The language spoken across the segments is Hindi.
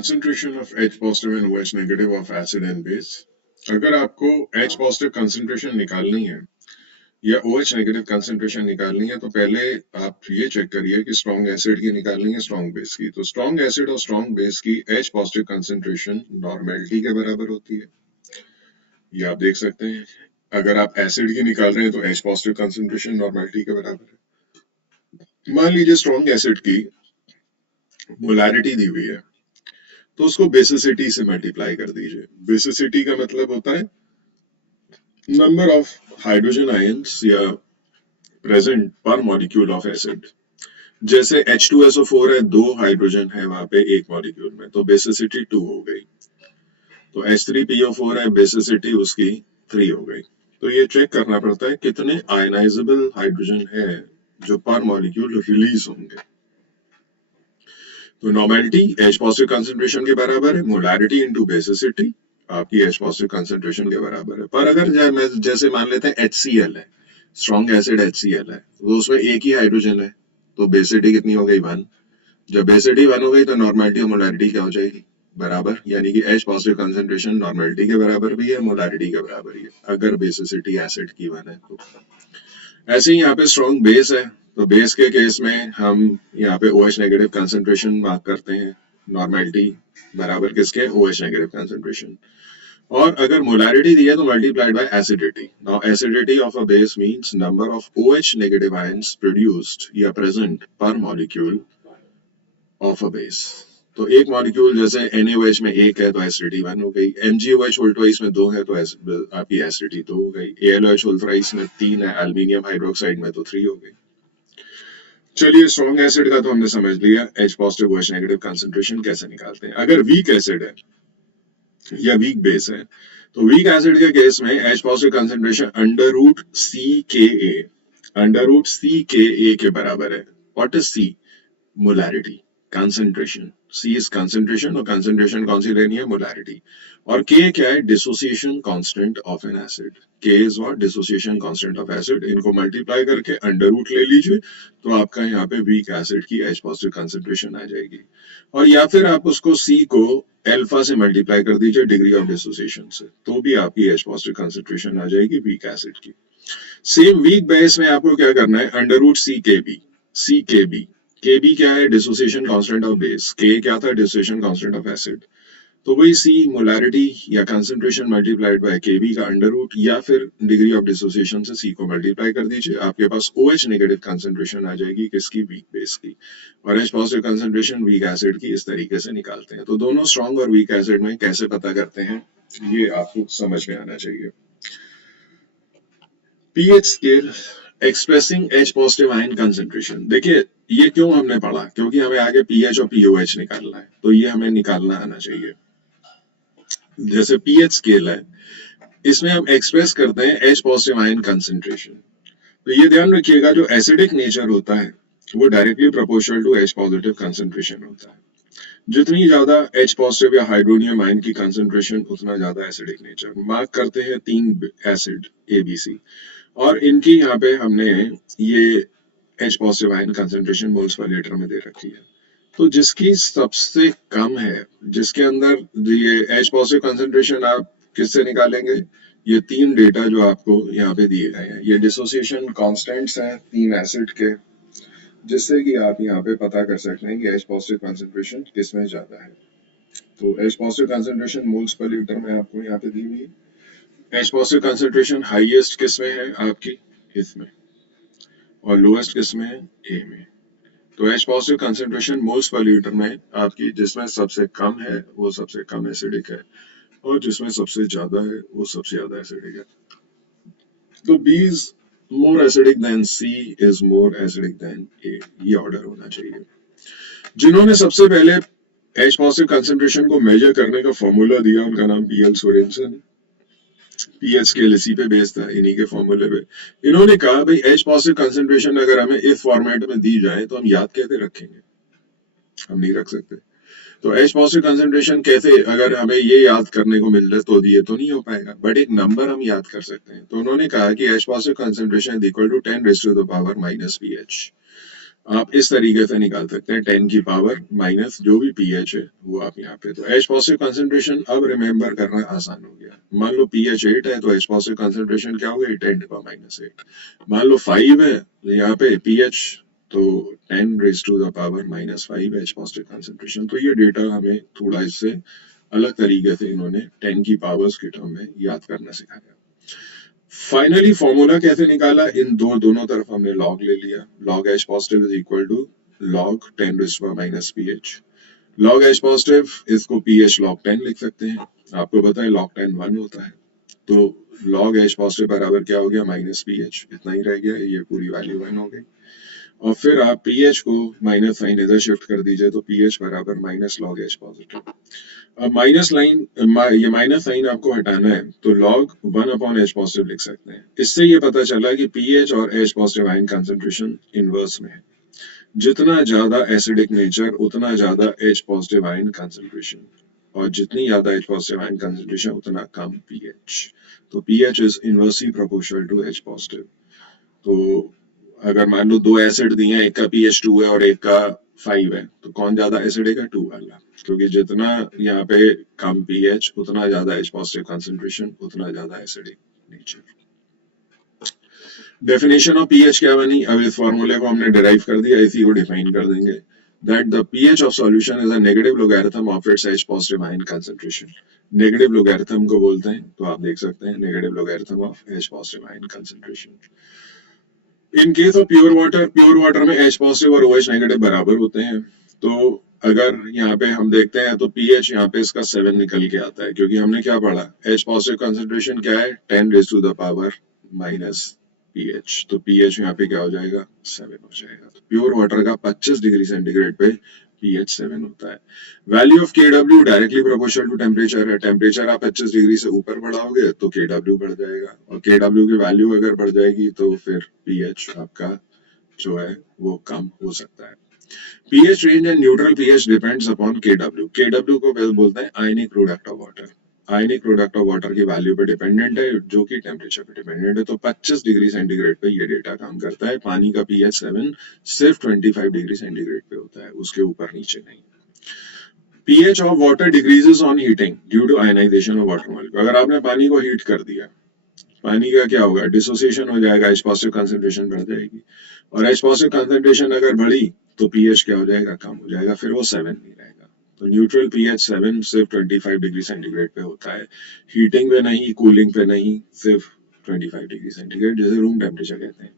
concentration of H positive and OH negative of acid and base। अगर आपको H positive concentration निकालनी है या OH negative concentration निकालनी है तो पहले आप ये चेक करिए कि स्ट्रॉन्ग एसिड की निकालनी है स्ट्रॉन्ग बेस की। तो स्ट्रॉन्ग एसिड और स्ट्रॉन्ग बेस की H positive concentration नॉर्मेलिटी के बराबर होती है, ये आप देख सकते हैं। अगर आप एसिड की निकाल रहे हैं तो H positive concentration नॉर्मेलिटी के बराबर है। मान लीजिए स्ट्रॉन्ग एसिड की मोलैरिटी दी हुई है तो उसको बेसिसिटी से मल्टीप्लाई कर दीजिए। बेसिसिटी का मतलब होता है नंबर ऑफ हाइड्रोजन आयंस या प्रेजेंट पर मॉलिक्यूल ऑफ एसिड। जैसे H2SO4 है, 2 हाइड्रोजन है वहां पे एक मॉलिक्यूल में, तो बेसिसिटी 2 हो गई। तो H3PO4 है, बेसिसिटी उसकी 3 हो गई। तो ये चेक करना पड़ता है कितने आयनाइजेबल हाइड्रोजन है जो पर मॉलिक्यूल रिलीज होंगे। तो नॉर्मेलिटी H पॉजिटिव कंसंट्रेशन के बराबर है, मोलैरिटी इनटू बेसिसिटी आपकी H पॉजिटिव कंसंट्रेशन के बराबर है। पर अगर जैसे मान लेते हैं HCl है, स्ट्रॉन्ग एसिड HCl है, तो उसमें एक ही हाइड्रोजन है, तो बेसिसिटी कितनी हो गई 1। जब बेसिसिटी 1 हो गई तो नॉर्मेलिटी और मोलैरिटी क्या हो जाएगी बराबर, यानी कि H पॉजिटिव कंसंट्रेशन नॉर्मेलिटी के बराबर भी है, मोलैरिटी के बराबर ही है अगर बेसिसिटी एसिड की 1 है तो। ऐसे ही यहाँ पे स्ट्रॉन्ग बेस है, तो बेस के केस में हम यहाँ पे OH नेगेटिव कंसंट्रेशन मार्क करते हैं, नॉर्मेलिटी बराबर किसके OH नेगेटिव कंसंट्रेशन। और अगर मोलैरिटी दी है तो multiplied by acidity. Now acidity of a base means number of OH negative ions produced या प्रेजेंट पर मॉलिक्यूल ऑफ अ बेस। तो एक मॉलिक्यूल जैसे NaOH में एक है तो एसिडिटी 1 हो गई, MgOH उल्टवाइस में 2 है तो आपकी एसिडिटी 2 हो गई, AlOH उल्टवाइस में 3 है, एल्युमिनियम हाइड्रोक्साइड में तो 3 हो गई। चलिए स्ट्रॉन्ग एसिड का तो हमने समझ लिया, H positive OH negative concentration कैसे निकालते हैं। अगर वीक एसिड है या वीक बेस है तो वीक एसिड के केस में H positive concentration under root CKa के बराबर है। What is C? Molarity, concentration. C is concentration और कंसंट्रेशन कौन सी लेनी है, मोलैरिटी। और K क्या है, dissociation constant of an acid. K is what, dissociation constant of acid. इनको मल्टीप्लाई करके अंडर रूट ले लीजिए तो आपका यहाँ पे वीक एसिड की H पॉजिटिव कंसंट्रेशन आ जाएगी। और या फिर आप उसको C को अल्फा से मल्टीप्लाई कर दीजिए डिग्री ऑफ डिसोसिएशन से, तो भी आपकी H पॉजिटिव कंसंट्रेशन आ जाएगी वीक एसिड की। सेम वीक बेस में आपको क्या करना है, अंडर रूट CKB। Kb क्या है, dissociation constant of base. K क्या था, डिसोसिएशन कांस्टेंट ऑफ एसिड। तो वही C मोलैरिटी या कंसंट्रेशन मल्टीप्लाइड बाय Kb का अंडर रूट या फिर डिग्री ऑफ डिसोसिएशन से C को मल्टीप्लाई कर दीजिए, आपके पास OH नेगेटिव कंसंट्रेशन आ जाएगी किसकी, वीक बेस की। और H positive concentration week acid की इस तरीके से निकालते हैं। तो दोनों स्ट्रॉन्ग और वीक एसिड में कैसे पता करते हैं ये आपको समझ में आना चाहिए। pH scale expressing H positive ion concentration. देखिए ये क्यों हमने पढ़ा, क्योंकि हमें आगे pH और pOH निकालना है, तो ये हमें निकालना आना चाहिए। जैसे pH स्केल है, इसमें हम एक्सप्रेस करते हैं H पॉजिटिव आयन कंसंट्रेशन। तो ये ध्यान रखिएगा जो एसिडिक नेचर होता है वो directly proportional to H positive concentration होता है। जितनी ज्यादा H पॉजिटिव या हाइड्रोनियम आयन की कंसंट्रेशन उतना ज्यादा एसिडिक नेचर। मार्क करते हैं 3 एसिड ABC और इनकी यहाँ पे हमने ये H positive ion concentration moles per litre में दे रखी है। तो जिसकी सबसे कम है, जिसके अंदर ये H पॉजिटिव कंसंट्रेशन आप किससे निकालेंगे, ये 3 डेटा जो आपको यहाँ पे दिए गए हैं, ये डिसोसिएशन कांस्टेंट्स हैं 3 एसिड के, जिससे कि आप यहाँ पे पता कर सकते हैं कि H पॉजिटिव कंसंट्रेशन किसमें ज्यादा है। तो H positive concentration moles per litre में आपको यहाँ पे दी हुई है। H पॉजिटिव कंसंट्रेशन हाईएस्ट किसमें है आपकी, इसमें, और लोएस्ट किसमें है, A में। तो H positive concentration moles per litre में आपकी जिसमें सबसे कम है वो सबसे कम एसिडिक है और जिसमें सबसे ज्यादा है वो सबसे ज्यादा एसिडिक है। तो B is more acidic than C is more acidic than A, ये ऑर्डर होना चाहिए। जिन्होंने सबसे पहले H पॉजिटिव कंसंट्रेशन को मेजर करने का फॉर्मूला दिया उनका नाम PL सोरेनसन। pH स्केल इसी पे बेस्ड था, इन्हीं के फॉर्मूले पे। इन्होंने कहा भाई H पॉजिटिव कंसंट्रेशन अगर हमें इस फॉर्मेट में दी जाए तो हम याद कैसे रखेंगे, हम नहीं रख सकते। तो H पॉजिटिव कंसंट्रेशन कैसे, अगर हमें ये याद करने को मिल रहा तो ये तो नहीं हो पाएगा, बट एक नंबर हम याद कर सकते हैं। तो उन्होंने कहा कि H positive concentration is equal to 10 raised to the power minus pH। आप इस तरीके से निकाल सकते हैं 10 की पावर माइनस जो भी पीएच है वो आप यहाँ पे, तो एच पॉजिटिव कंसंट्रेशन अब रिमेम्बर करना आसान हो गया। मान लो पीएच 8 है तो एच पॉजिटिव कंसंट्रेशन क्या हो गई 10⁻⁸। मान लो 5 है तो यहाँ पे पीएच तो 10⁻⁻5 एच पॉजिटिव कंसंट्रेशन। तो ये डेटा हमें थोड़ा इससे अलग तरीके से इन्होंने 10 की पावर्स के टर्म में याद करना सिखाया। फाइनली फॉर्मूला कैसे निकाला, इन दोनों तरफ हमने लॉग ले लिया। Log H positive is equal to log 10⁻⁻ pH. Log H positive इसको पीएच लॉग 10 लिख सकते हैं, आपको पता है लॉग 10 1 होता है, तो लॉग एच पॉजिटिव बराबर क्या हो गया माइनस पीएच, इतना ही रह गया, ये पूरी वैल्यू 1 हो गई। और फिर आप पीएच को माइनस साइन इधर शिफ्ट कर दीजिए तो पीएच बराबर माइनस लॉग एच पॉजिटिव। अब माइनस लाइन, ये माइनस साइन आपको हटाना है तो लॉग 1/H पॉजिटिव लिख सकते हैं। इससे ये पता चला कि पीएच और H positive ion concentration inverse में है। जितना ज्यादा एसिडिक नेचर उतना ज्यादा H पॉजिटिव आयन कंसंट्रेशन, और जितनी ज्यादा H पॉजिटिव आयन कंसंट्रेशन उतना कम पीएच। तो pH is inversely proportional to H positive. तो अगर मान लो दो एसिड दिए हैं, एक का पीएच 2 है और एक का 5 है, तो कौन ज्यादा एसिडिक है 2 वाला, क्योंकि जितना यहाँ पे कम पीएच उतना ज्यादा एच पॉजिटिव कंसंट्रेशन उतना ज्यादा acidic nature. Definition of pH क्या बनी, अब इस फॉर्मूले को हमने डिराइव कर दिया, इसी को डिफाइन कर देंगे that the pH of solution is a negative logarithm of its H positive ion concentration। Negative logarithm को बोलते हैं, तो आप देख सकते हैं negative logarithm of H positive ion concentration। In case of pure water में H पॉजिटिव और OH नेगेटिव बराबर होते हैं। तो अगर यहाँ पे हम देखते हैं तो पीएच यहाँ पे इसका 7 निकल के आता है, क्योंकि हमने क्या पढ़ा H पॉजिटिव कंसंट्रेशन क्या है 10⁻⁻⁻ पीएच, तो पीएच यहाँ पे क्या हो जाएगा 7 हो जाएगा। तो प्योर वाटर का 25 डिग्री सेंटीग्रेड पे पीएच 7 होता है। Value of K W directly proportional to temperature है, टेम्परेचर आप 25 डिग्री से ऊपर बढ़ाओगे तो केडब्ल्यू बढ़ जाएगा, और केडब्ल्यू की वैल्यू अगर बढ़ जाएगी तो फिर पीएच आपका जो है वो कम हो सकता है। pH range and neutral pH depends upon Kw। Kw को बोलते हैं ionic product of water. Ionic product of water की वैल्यू पे डिपेंडेंट है, जो कि टेम्परेचर पे डिपेंडेंट है। तो 25 डिग्री सेंटीग्रेड पे ये डेटा काम करता है। पानी का pH 7 सिर्फ 25 डिग्री सेंटीग्रेड पे होता है, उसके ऊपर नीचे नहीं। pH of water decreases on heating due to ionization of water molecule। अगर आपने पानी को हीट कर दिया, पानी का क्या होगा डिसोसिएशन हो जाएगा, H पॉजिटिव कंसंट्रेशन बढ़ जाएगी, और H पॉजिटिव कंसंट्रेशन अगर बढ़ी तो पीएच क्या हो जाएगा कम हो जाएगा, फिर वो 7 नहीं रहेगा। तो न्यूट्रल पीएच 7 सिर्फ 25 डिग्री सेंटीग्रेड पे होता है, हीटिंग पे नहीं, कूलिंग पे नहीं, सिर्फ 25 डिग्री सेंटीग्रेड, जैसे रूम टेम्परेचर कहते हैं।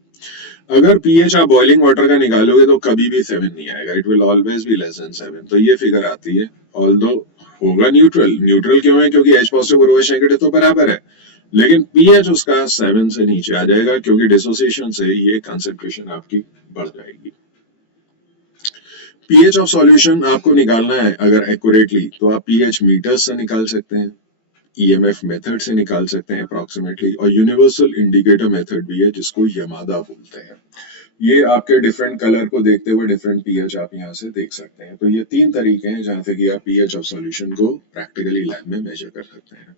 अगर पीएच आप बॉइलिंग वाटर का निकालोगे तो कभी भी 7 नहीं आएगा, it will always be less than 7। तो ये फिगर आती है, ऑल्दो होगा न्यूट्रल। न्यूट्रल क्यों है, क्योंकि H पॉजिटिव और OH नेगेटिव तो बराबर है, लेकिन पीएच उसका 7 से नीचे आ जाएगा, क्योंकि डिसोसिएशन से ये कंसंट्रेशन आपकी बढ़ जाएगी। पीएच ऑफ सॉल्यूशन आपको निकालना है अगर एक्यूरेटली, तो आप पीएच मीटर से निकाल सकते हैं, ईएमएफ मेथड से निकाल सकते हैं अप्रोक्सीमेटली, और यूनिवर्सल इंडिकेटर मेथड भी है जिसको यमादा बोलते हैं। ये आपके डिफरेंट कलर को देखते हुए डिफरेंट पीएच आप यहाँ से देख सकते हैं। तो ये 3 तरीके हैं जहाँ से कि आप पीएच ऑफ सॉल्यूशन को प्रैक्टिकली लैब में मेजर कर सकते हैं।